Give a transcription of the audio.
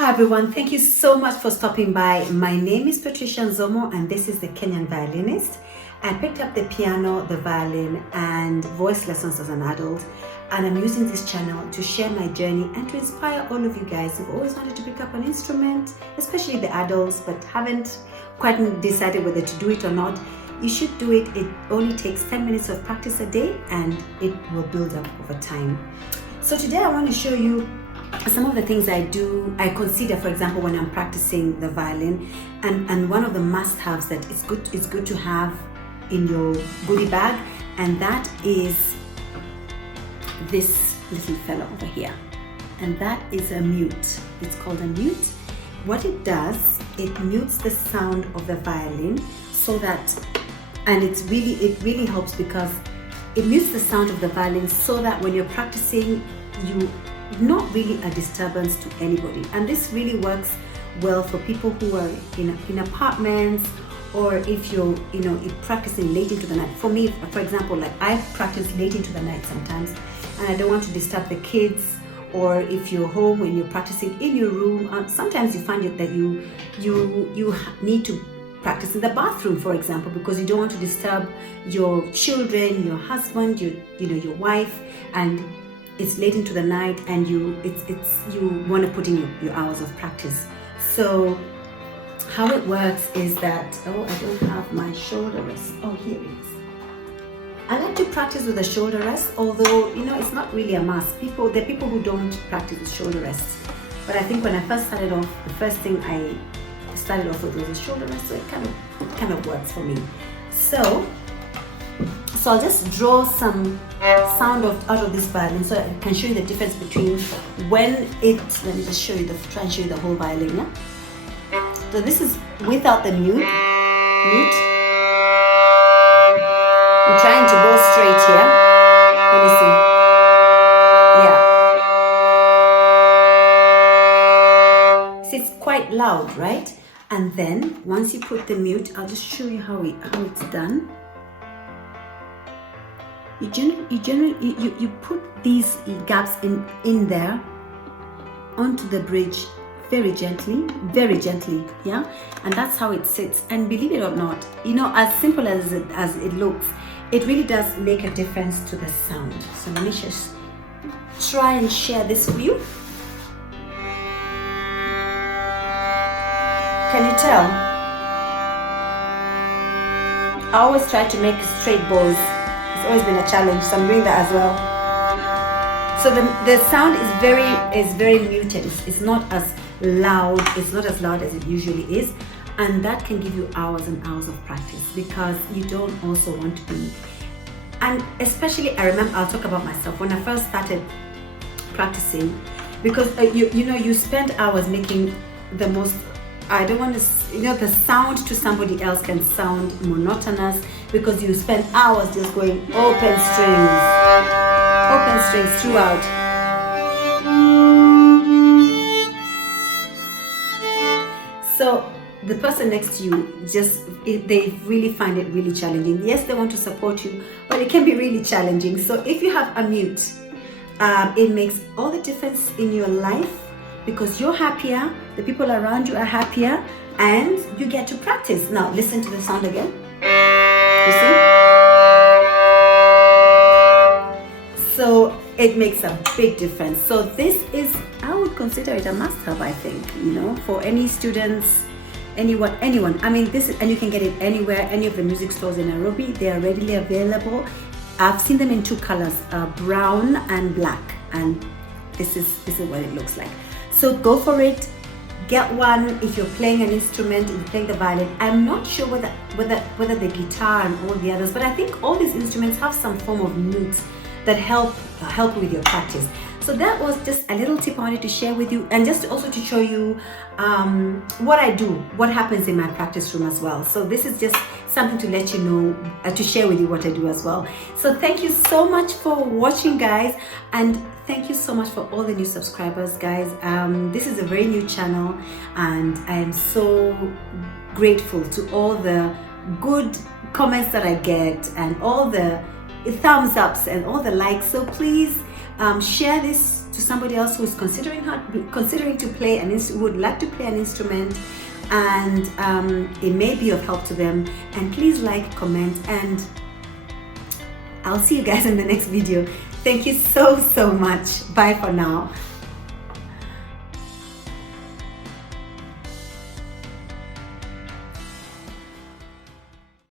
Hi everyone, thank you so much for stopping by. My name is Patricia Nzomo and this is the Kenyan violinist. I picked up the piano, the violin and voice lessons as an adult, and I'm using this channel to share my journey and to inspire all of you guys who've always wanted to pick up an instrument, especially the adults, but haven't quite decided whether to do it or not. You should do it. It only takes 10 minutes of practice a day and it will build up over time. So today I want to show you some of the things I consider, for example, when I'm practicing the violin, and one of the must-haves that is good to have in your goodie bag, and that is this little fella over here, and that is a mute. It's called a mute. What it does, it mutes the sound of the violin so that, and it really helps because it mutes the sound of the violin so that when you're practicing, you not really a disturbance to anybody. And this really works well for people who are in apartments, or if you're practicing late into the night. For me, for example, like I practice late into the night sometimes and I don't want to disturb the kids, or if you're home when you're practicing in your room, sometimes you find that you need to practice in the bathroom, for example, because you don't want to disturb your children, your husband, your wife, and it's late into the night and you want to put in your hours of practice. So how it works is that, I don't have my shoulder rest. Oh, here it is. I like to practice with a shoulder rest, although it's not really a must. There are people who don't practice with shoulder rests, but I think when I first started off, the first thing I started off with was a shoulder rest, so it kind of works for me. So I'll just draw some sound out of this violin so I can show you the difference between when let me just try and show you the whole violin, yeah? So this is without the mute. I'm trying to go straight here. Let me see. Yeah. See, it's quite loud, right? And then once you put the mute, I'll just show you how it's done. You put these gaps in there onto the bridge very gently, yeah, and that's how it sits. And believe it or not, as simple as it looks, it really does make a difference to the sound. So let me just try and share this with you. Can you tell? I always try to make straight bows. It's always been a challenge, so I'm doing that as well. So the sound is very muted. It's not as loud. It's not as loud as it usually is, and that can give you hours and hours of practice because you don't also want to be. And especially, I remember, I'll talk about myself when I first started practicing, because you spend hours making the most. I don't want to, the sound to somebody else can sound monotonous because you spend hours just going open strings throughout. So the person next to you, they really find it really challenging. Yes, they want to support you, but it can be really challenging. So if you have a mute, it makes all the difference in your life, because you're happier, the people around you are happier, and you get to practice. Now listen to the sound again. You see? So it makes a big difference. So this is, I would consider it a must-have, I think, for any students, anyone. I mean, and you can get it anywhere, any of the music stores in Nairobi. They are readily available. I've seen them in two colors, brown and black, and this is what it looks like. So go for it, get one if you're playing an instrument, if you're playing the violin. I'm not sure whether the guitar and all the others, but I think all these instruments have some form of mutes that help with your practice. So that was just a little tip I wanted to share with you, and just also to show you what I do, what happens in my practice room as well. So this is just something to let you know, to share with you what I do as well. So thank you so much for watching, guys, and thank you so much for all the new subscribers, guys. This is a very new channel, and I am so grateful to all the good comments that I get and all the thumbs ups and all the likes. So please share this to to somebody else who's considering to play would like to play an instrument, and it may be of help to them. And please like, comment, and I'll see you guys in the next video. Thank you so much. Bye for now.